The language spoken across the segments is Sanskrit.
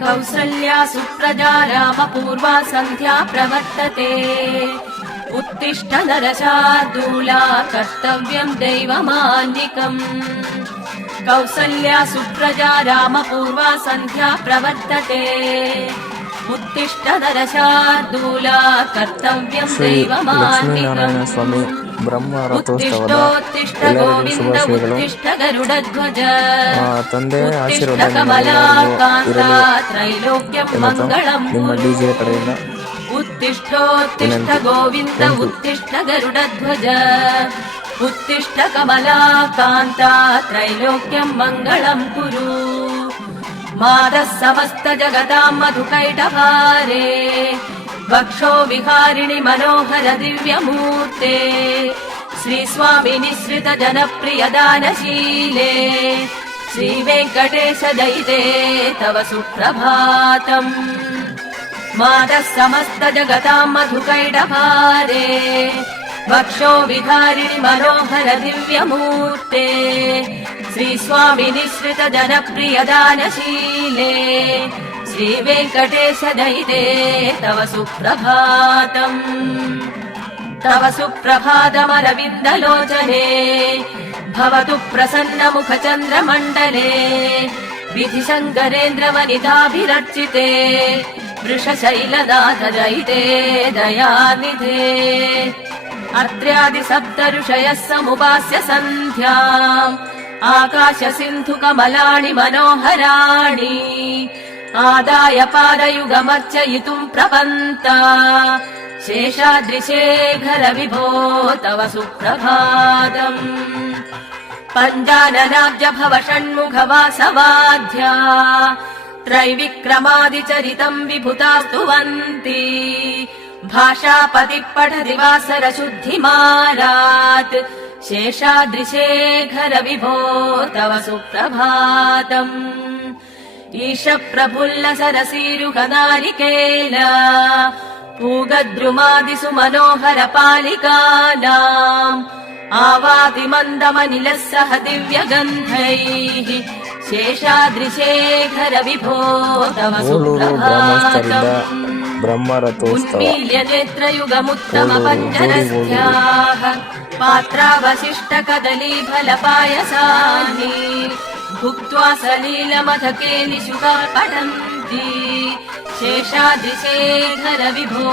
कौसल्या सुप्रजा रामपूर्वा सन्ध्या प्रवर्तते उत्तिष्ठ नरशार्दूला कर्तव्यम् दैवमान्निकम् कौसल्या सुप्रजा रामपूर्वा सन्ध्या प्रवर्तते उत्तिष्ठ नरशार्दूला कर्तव्यम् दैवमान्निकम् ಬ್ರಹ್ಮರಥೋತ್ಸವದ ಎಲ್ಲರಿಗೂ ಶುಭಾಶಯಗಳು. ತಂದೆ ಆಶೀರ್ವಾದ ನಿಮ್ಮ ಡಿಜೆ ಕಡೆಯಿಂದ. उत्तिष्ठ गोविन्द उत्तिष्ठ गरुडध्वज उत्तिष्ठ कमलाकान्ता त्रैलोक्यम् मङ्गलम् कुरु मातः समस्त जगताम् मधुकैटभारे वक्षो विहारिणि मनोहर दिव्यमूर्ते श्रीस्वामि निःसृत जनप्रिय दानशीले श्रीवेङ्कटेश दयिते तव सुप्रभातम् मातः समस्त जगताम् मधुकैटभारे वक्षो विहारिणि मनोहर दिव्यमूर्ते श्रीस्वामि निःसृत जनप्रिय दानशीले श्रीवेङ्कटेश दयिते तव सुप्रभातम् तव सुप्रभातमरविन्दलोचने भवतु प्रसन्नमुखचन्द्रमण्डले विधिशङ्करेन्द्रवनिताभिरर्चिते वृषशैलनाथ दयिते दयानिधे अत्र्यादि सप्त ऋषयः समुपास्य सन्ध्याम् आकाश सिन्धु कमलानि मनोहराणि आदाय पादयुगमर्चयितुम् प्रपन्ता शेषाद्रिशेखर विभो तव सुप्रभातम् पञ्चाननाब्ज भव षण्मुख वासवाद्या त्रैविक्रमादिचरितम् विभुतास्तुवन्ति भाषापतिः पठति वासर शुद्धिमारात् शेषाद्रिशेखर विभो तव सुप्रभातम् ईश प्रफुल्ल सरसीरुहनारिकेल पूगद्रुमादिसु मनोहर पालिकानाम् आवाति मन्दमनिलः सह दिव्यगन्धैः शेषाद्रिशेखर विभो तव सुप्रभातम् उन्मील्य नेत्रयुगमुत्तम पञ्चरस्याः पात्रावशिष्ट कदली फलपायसानि भुक्त्वा सलीलमधके निशुका पठन्ति शेषाद्रिशेखर विभो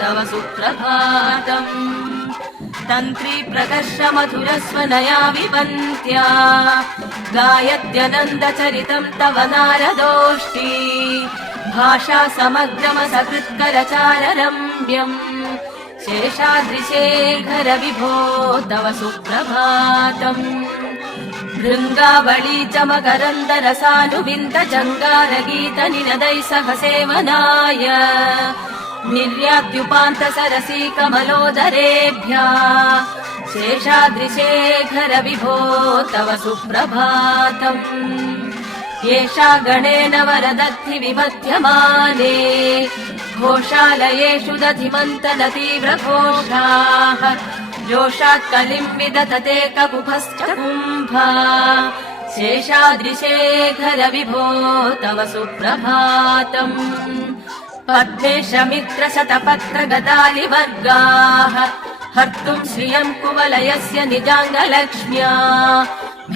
तव सुप्रभातम् तन्त्री प्रकर्ष मधुरस्वनया विपन्त्या गायत्यनन्दचरितम् तव नारदोष्टी भाषा समग्रमसकृत्करचाररम्यम् शेषाद्रिशेखर विभो तव सुप्रभातम् भृङ्गावळी च मकरन्दरसानुविन्द जङ्गारगीत निनदै सह सेवनाय निर्यात्युपान्त सरसी कमलोदरेभ्यः शेषाद्रिशेखर विभो तव सुप्रभातम् येषा गणेन वरदद्धि विमध्यमाने घोषालयेषु दधिमन्तन तीव्रघोषाः जोषात् कलिम् विदधते ककुभश्च कुम्भा शेषाद्रिशेखर विभो तव सुप्रभातम् पद्मेशमित्र शतपत्र गदालिवर्गाः हर्तुम् श्रियम् कुवलयस्य निजाङ्गलक्ष्म्या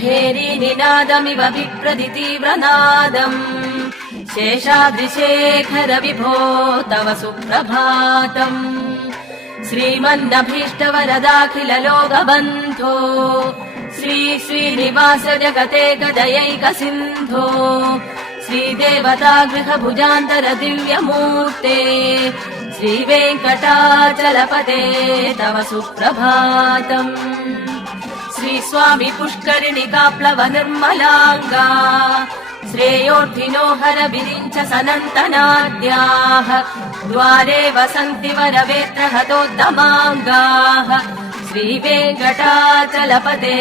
भेरीनिनादमिव विप्रदितीव्रनादम् शेषाद्रिशेखर विभो तव सुप्रभातम् श्रीमन्नभीष्टवरदाखिल लोकबन्धो श्री श्रीनिवास जगते गदयैक सिन्धो श्रीदेवता गृहभुजान्तर दिव्यमूर्ते श्रीवेङ्कटाचलपते तव सुप्रभातम् श्रीस्वामि पुष्करिणिकाप्लव निर्मलाङ्गा श्रेयोर्धिनो हर विरिञ्च सनन्तनाद्याः द्वारे वसन्ति वरवेत्र हतोत्तमाङ्गाः ಶ್ರೀವೇಂಕಟಾಚಲಪದೇ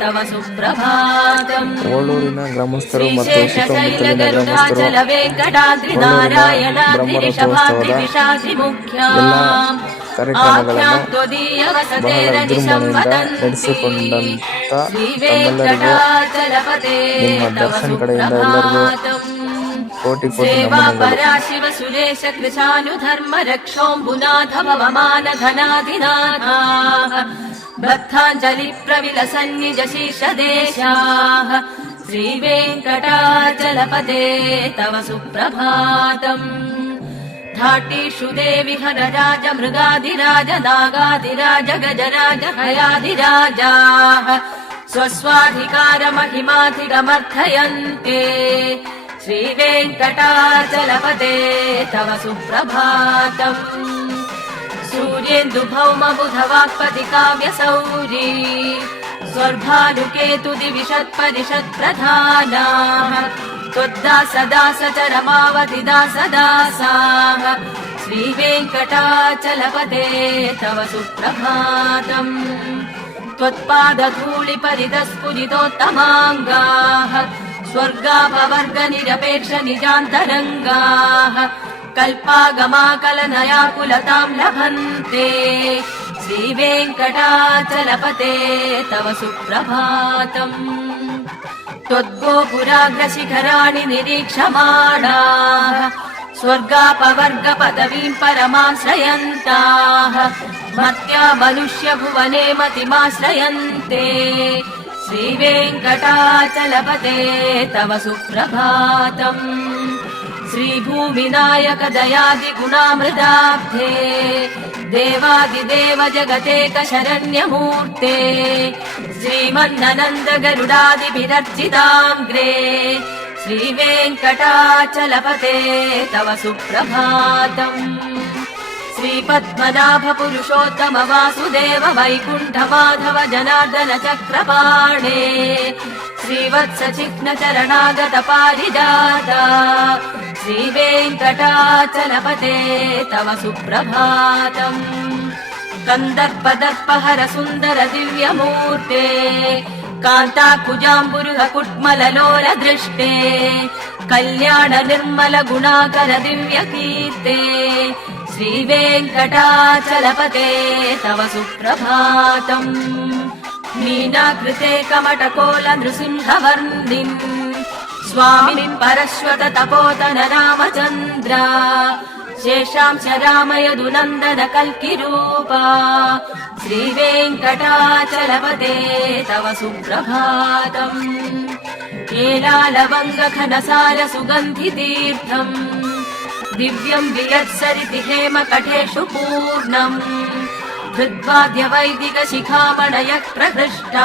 ತವ ಸುಪ್ರಭಾತಂ. ಓಳೂರಿನ ಗ್ರಾಮಸ್ಥರು ಮತ್ತು ಸುತ್ತಮುತ್ತಲಿನ ಗ್ರಾಮಸ್ಥರು ಶೈಲಗರುಡಾಚಲ ವೆಂಕಟಾದ್ರಿ ನಾರಾಯಣಾದ್ರಿ ರಿಷಭಾದ್ರಿ ವಿಷಾದ್ರಿ ಮುಖ್ಯ ಕಾರ್ಯಕ್ರಮಗಳನ್ನು ಬಹಳ ವಿಜೃಂಭಣೆಯಿಂದ ನಡೆಸಿಕೊಂಡಂತ ತಮ್ಮೆಲ್ಲರಿಗೂ ನಿಮ್ಮ ದರ್ಶನ್ ಕಡೆಯಿಂದ ಎಲ್ಲರಿಗೂ ಕೋಟಿ ಕೋಟಿ ನಮನಗಳು. ಶಿವ ಸುರೇಶ ಕೃಶಾನುಧರ್ಮ ರಕ್ಷೋಂಬುನಾಥ ಭವಮಾನ ಧನಾಧಿನಾಥ ಬದ್ಧಾಂಜಲಿ ಪ್ರವಿಲಸನ್ನಿಜ ಶೀರ್ಷದೇಶಾಃ ಶ್ರೀವೇಂಕಟಾಚಲಪದೇ ತವ ಸುಪ್ರಭಾತಂ. ಧಾಟೀಷು ದೇವಿ ಹರರಾಜ ಮೃಗಾಧಿರಾಜ ನಾಗಾಧಿರಾಜ ಗಜರಾಜ ಹಯಾಧಿರಾಜಾಃ ಸ್ವಸ್ವಾಧಿಕಾರ ಮಹಿಮಾಧಿಗಮರ್ಥಯಂತೆ ಶ್ರೀವೇಂಕಟಾಚಲಪದೇ ತವ ಸುಪ್ರಭಾತಂ. ಸೂರ್ಯೇಂದು ಭೌಮ ಬುಧ ವಾಕ್ಪತಿ ಕಾವ್ಯ ಸೌರಿ ಸ್ವರ್ಭಾನುಕೇತು ದಿವಿಷತ್ ಪರಿಷತ್ ಪ್ರಧಾನಾಃ ತ್ವದ್ದಾಸ ದಾಸ ಚರಮಾವತಿ ದಾಸ ದಾಸಾಃ ಶ್ರೀವೇಂಕಟಾಚಲಪದೇ ತವ ಸುಪ್ರಭಾತಂ. ತ್ವತ್ಪಾದಧೂಳಿ ಪರಿತಸ್ಫುರಿತೋತ್ತಮಾಂಗಾಃ ಸ್ವರ್ಗಾಪವರ್ಗ ನಿರಪೇಕ್ಷ ನಿಜಾಂತರಂಗಾಃ ಕಲ್ಪಾಗಮಾಕಲನಯಾಕುಲತಾಂ ಲಭಂತೆ ಶ್ರೀವೇಂಕಟಾಚಲಪದೇ ತವ ಸುಪ್ರಭಾತಂ. ತ್ವದ್ಗೋಪುರಾಗ್ರಶಿಖರಾಣಿ ನಿರೀಕ್ಷಮಾಣಾಃ ಸ್ವರ್ಗಾಪವರ್ಗ ಪದವೀಂ ಪರಮಾಶ್ರಯಂತಾಃ ಮರ್ತ್ಯಾ ಮನುಷ್ಯ ಭುವನೆ ಮತಿಮಾಶ್ರಯಂತೆ ಶ್ರೀವೇಂಕಟಾಚಲಪದೇ ತವ ಸುಪ್ರಭಾತಂ. ಶ್ರೀಭೂಮಿನಾಯಕ ದಯಾದಿ ಗುಣಾಮೃತಾಬ್ಧೇ ದೇವಾದಿದೇವ ಜಗತೇಕ ಶರಣ್ಯಮೂರ್ತೆ ಶ್ರೀಮನ್ನನಂದ ಗರುಡಾದಿಭಿರರ್ಚಿತಾಂಗ್ರೇ ಶ್ರೀವೇಂಕಟಾಚಲಪದೇ ತವ ಸುಪ್ರಭಾತಂ. ಶ್ರೀಪದ್ಮನಾಭ ಪುರುಷೋತ್ತಮ ವಾಸುದೇವ ವೈಕುಂಠ ಮಾಧವ ಜನಾರ್ದನ ಚಕ್ರಪಾಣೆ ಶ್ರೀವತ್ಸ ಚಿಹ್ನ ಚರಣಾಗತ ಪಾರಿಜಾತ ಶ್ರೀವೇಂಕಟಾಚಲಪದೇ ತವ ಸುಪ್ರಭಾತಂ. ಕಂದರ್ಪದರ್ಪಹರ ಸುಂದರ ದಿವ್ಯಮೂರ್ತೆ ಕಾಂತಾಕುಜಾಂಬುರುಹ ಕುಟ್ಮಲಲೋಲ ದೃಷ್ಟೇ ಕಲ್ಯಾಣ ನಿರ್ಮಲ ಗುಣಾಕರ ದಿವ್ಯ ಕೀರ್ತೆ ಶ್ರೀವೇಂಕಟಾಚಲಪದೇ ತವ ಸುಪ್ರಭಾತಂ. ಮೀನಾಕೃತೆ ಕಮಟಕೋಲ ನೃಸಿಂಹವರ್ಣಿಂ ಸ್ವಾಮಿಂ ಪರಶ್ವತ ತಪೋತನ ರಾಮಚಂದ್ರ ಶೇಷಾಂಶ ರಾಮಯದುನಂದನ ಕಲ್ಕಿರೂಪ ಶ್ರೀವೇಂಕಟಾಚಲಪದೇ ತವ ಸುಪ್ರಭಾತಂ. ಏಲಾಲವಂಗ ಘನಸಾರ ಸುಗಂಧಿ ತೀರ್ಥಂ ದಿವ್ಯಂ ವಿಯತ್ಸರಿತಿ ಹೇಮ ಕಠೇಷು ಪೂರ್ಣಂ ಹೃದ್ವಾದ್ಯ ವೈದಿಕ ಶಿಖಾಮಣಯ ಪ್ರಹೃಷ್ಟಾ